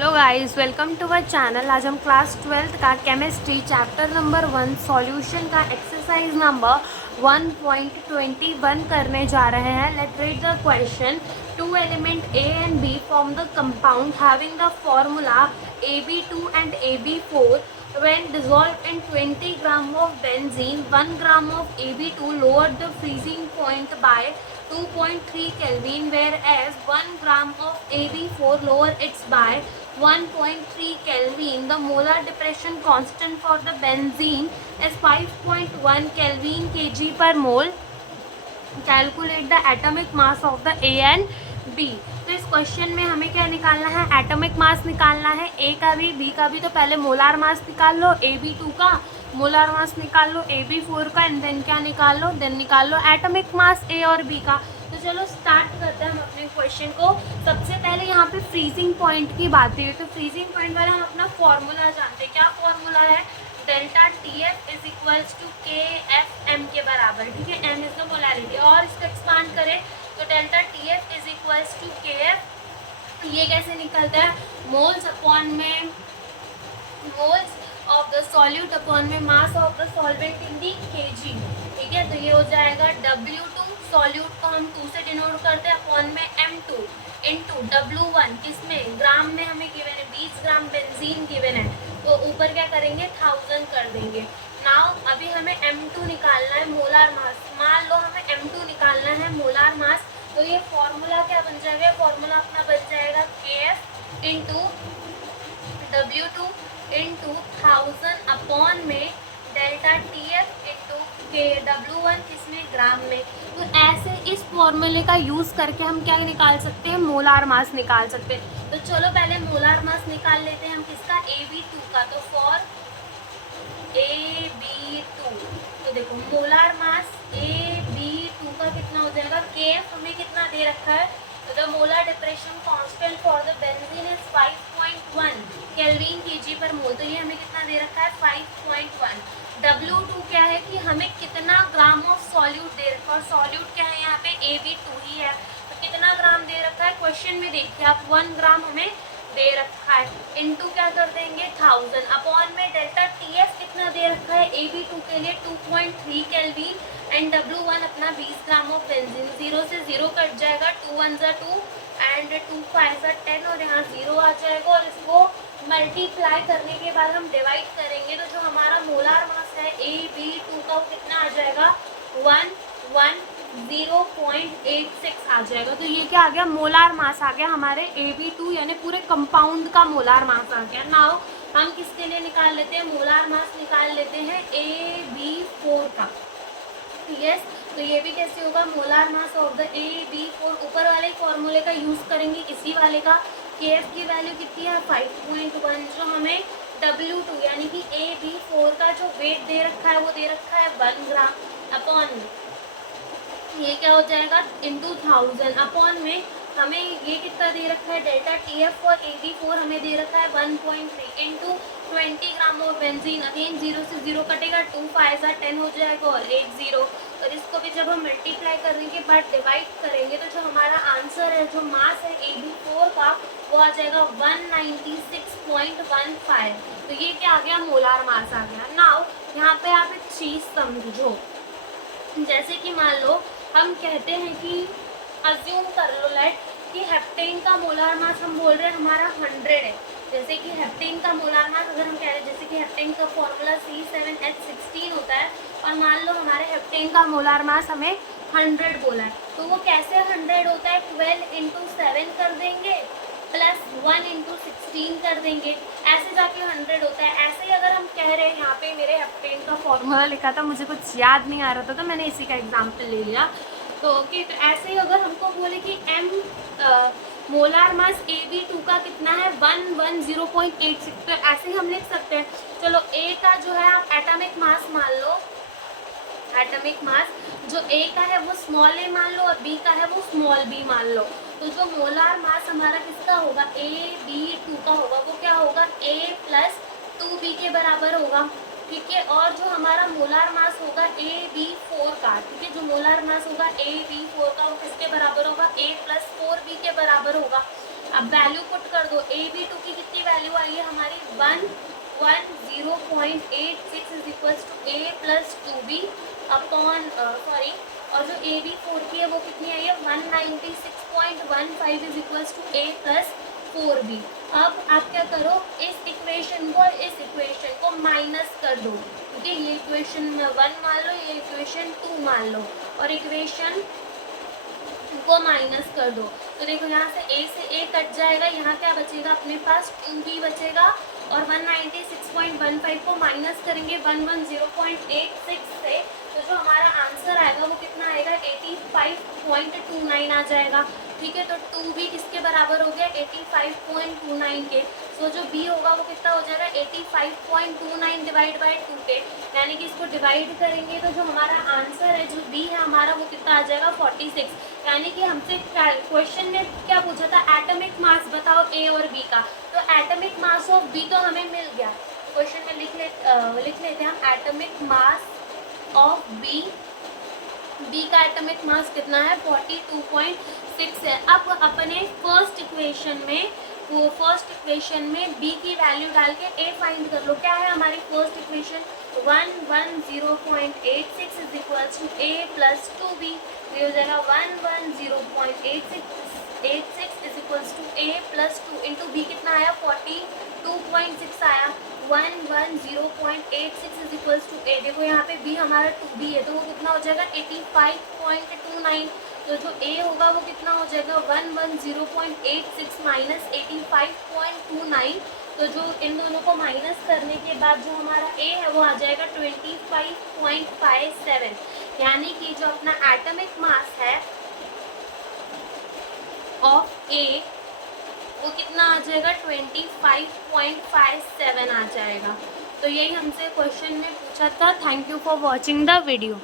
Hello guys, welcome to our channel. आज हम class 12th का केमिस्ट्री चैप्टर नंबर 1 सॉल्यूशन का एक्सरसाइज नंबर 1.21 करने जा रहे हैं। Let read the question. Two element A and B form the compound having the formula AB2 and AB4 when dissolved in 20 gram of benzene, 1 gram of AB2 lowered the freezing point by 2.3 Kelvin, whereas 1 gram of AB4 lower it by 1.3 Kelvin. The molar depression constant for the benzene is 5.1 Kelvin kg per mole. Calculate the atomic mass of the A and B. तो इस question में हमें क्या निकालना है? Atomic mass निकालना है, ए का भी बी का भी। तो पहले मोलार मास निकाल लो, AB2 का मोलार मास निकाल लो, AB4 का, एंड देन क्या निकाल लो? देन निकाल लो एटॉमिक मास ए और बी का। तो चलो स्टार्ट करते हैं हम अपने क्वेश्चन को। सबसे पहले यहाँ पे फ्रीजिंग पॉइंट की बात है। तो फ्रीजिंग पॉइंट वाला हम अपना फॉर्मूला जानते हैं। क्या फॉर्मूला है? Delta TF is equals to KFM के बराबर। ठीक है, M इज द मोलारिटी। और इसको एक्सपांड करें तो delta TF is equals to KF। ये कैसे निकलता है? मोल्स अपॉन में moles of the solute upon में mass of the solvent in the kg। ठीक है, तो ये हो जाएगा W2, सॉल्यूट को हम 2 से डिनोट करते हैं, अपॉन में M2 इंटू W1 किसमें? ग्राम में हमें गिवन है, 20 ग्राम बेंजीन गिवन है, तो ऊपर क्या करेंगे? 1000 कर देंगे। नाउ अभी हमें M2 निकालना है, मोलार मास। मान लो हमें M2 निकालना है मोलार मास, तो ये फॉर्मूला क्या बन जाएगा? फॉर्मूला अपना बन जाएगा KF into W2 into 1000 upon में डेल्टा TF इंटू W1 किसमें? ग्राम में। तो ऐसे इस फॉर्मूले का यूज़ करके हम क्या निकाल सकते हैं? मोलार मास निकाल सकते हैं। तो चलो पहले मोलार मास निकाल लेते हैं हम किसका? AB2 का। तो फॉर AB2 तो देखो मोलार मास AB2 का कितना हो जाएगा? KF हमें कितना दे रखा है? तो the molar depression constant for the benzene is 5.1 kelvin kg पर मोल। तो ये हमें कितना दे रखा है? 5.1। W2 क्या है कि हमें कितना ग्राम ऑफ सॉल्यूट दे रखा है, और सॉल्यूट क्या है यहाँ पे? AB2 ही है। तो कितना ग्राम दे रखा है? क्वेश्चन में देखिए आप, 1 ग्राम हमें दे रखा है, इनटू क्या कर देंगे? 1000 अपॉन में डेल्टा TF कितना दे रखा है AB2 के लिए? 2.3 केल्विन एंड W1 अपना 20 ग्राम ऑफ बेंजीन। 0 से 0 कट जाएगा, 2 1 जा 2 एंड 2 5 जा 10, और यहाँ 0 आ जाएगा। और इसको मल्टीप्लाई करने के बाद हम डिवाइड करेंगे, तो जो हमारा मोलार मास है AB2 का वो कितना आ जाएगा? 110.86 आ जाएगा। तो ये क्या आ गया? मोलार मास आ गया हमारे AB2, यानी पूरे कंपाउंड का मोलार मास आ गया। नाउ हम किसके लिए निकाल लेते हैं? मोलार मास निकाल लेते हैं AB4 का। यस, तो ये भी कैसे होगा? Molar mass of the AB4, ऊपर वाले फॉर्मूले का यूज करेंगे, इसी वाले का। KF की वैल्यू कितनी है? 5.1। जो हमें W2 यानी कि AB4 का जो वेट दे रखा है वो दे रखा है 1 ग्राम, अपॉन ये क्या हो जाएगा? इंटू 1000 अपॉन में हमें ये कितना दे रखा है? डेल्टा TF और AB4 हमें दे रखा है 1.3 into 20 gram of benzene. Again 0 से 0 कटेगा, 2 5 जा 10 हो जाएगा, और 1 0। और इसको भी जब हम मल्टीप्लाई करने के बाद डिवाइड करेंगे, तो जो हमारा आंसर है, जो मास है AB4 का, वो आ जाएगा 196.15। तो ये क्या आ गया? मोलार मास आ गया। नाउ यहाँ पे आप एक चीज़ समझो, जैसे कि मान लो हम कहते हैं कि अज्यूम कर लो लेट कि हेप्टेन का मोलार मास हम बोल रहे हैं हमारा 100 है। जैसे कि हेप्टेन का मोलार मास अगर हम कह रहे हैं, जैसे कि हेप्टेन का फॉर्मूला C7H16 होता है, और मान लो हमारे हेप्टेन का मोलार मास हमें 100 बोला है, तो वो कैसे 100 होता है? 12 इंटू 7 कर देंगे प्लस 1 इंटू 16 कर देंगे, ऐसे जाके 100 होता है। ऐसे ही अगर हम कह रहे हैं, यहाँ पे मेरे हेप्टेन का फॉर्मूला लिखा था, मुझे कुछ याद नहीं आ रहा था, तो मैंने इसी का एग्जाम्पल ले लिया। तो ओके, तो ऐसे ही अगर हमको बोले कि मोलार मास AB2 का कितना है? 110.86, तो ऐसे ही हम लिख सकते हैं। चलो A का जो है आप एटॉमिक मास मान लो, एटॉमिक मास जो A का है वो स्मॉल a मान लो, और B का है वो स्मॉल b मान लो। तो जो मोलार मास हमारा किसका होगा? AB2 का होगा, वो क्या होगा? A प्लस 2B के बराबर होगा। ठीक है, और जो हमारा मोलार मास होगा AB4 का, ठीक है, जो मोलार मास होगा AB4 का वो किसके बराबर होगा? A प्लस 4B के बराबर होगा। अब वैल्यू पुट कर दो, AB2 की कितनी वैल्यू आई है हमारी 110.86 is equals to a plus 2b upon sorry, और जो AB4 की है वो कितनी आई है 196.15 is equals to a plus 4b। अब आप क्या करो, इस इक्वेशन को और इस इक्वेशन को माइनस कर दो, क्योंकि ये इक्वेशन 1 मान लो, ये इक्वेशन 2 मान लो, और इक्वेशन को माइनस कर दो। तो देखो यहाँ से a से a कट जाएगा, यहाँ क्या बचेगा अपने पास 2b बचेगा, और 196.15 को माइनस करेंगे 110.86 से, तो जो हमारा आंसर आएगा वो कितना आएगा 85.29 आ जाएगा। ठीक है, तो 2b किसके बराबर हो गया 85.29 के। तो जो b होगा वो कितना हो जाएगा 85.29 डिवाइड बाई 2 के, यानी कि इसको डिवाइड करेंगे तो जो हमारा आंसर है जो b है हमारा वो कितना आ जाएगा 46। यानी कि हमसे क्वेश्चन में क्या पूछा था, एटॉमिक मास बताओ a और b का, तो एटॉमिक मास ऑफ b तो हमें मिल गया, क्वेश्चन में लिख लेते हैं हम एटॉमिक मास ऑफ b का एटॉमिक मास कितना है 42.6 है। अब अपने फर्स्ट इक्वेशन में b की वैल्यू डाल के a फाइंड कर लो। क्या है हमारी first equation 110.86 is equals to a plus 2b, ये हो जाएगा 110.86 is equals to a plus 2 into b कितना आया 42.6 आया, 110.86 इज इक्वल्स टू a। देखो यहाँ पे b हमारा 2b है तो वो कितना हो जाएगा 85.29, तो जो a होगा वो कितना हो जाएगा 110.86 माइनस 85.29, तो जो इन दोनों को माइनस करने के बाद जो हमारा a है वो आ जाएगा 25.57, यानी कि जो अपना एटॉमिक मास है ऑफ a वो कितना आ जाएगा 25.57 आ जाएगा। तो यही हमसे क्वेश्चन में पूछा था। Thank you for watching the video.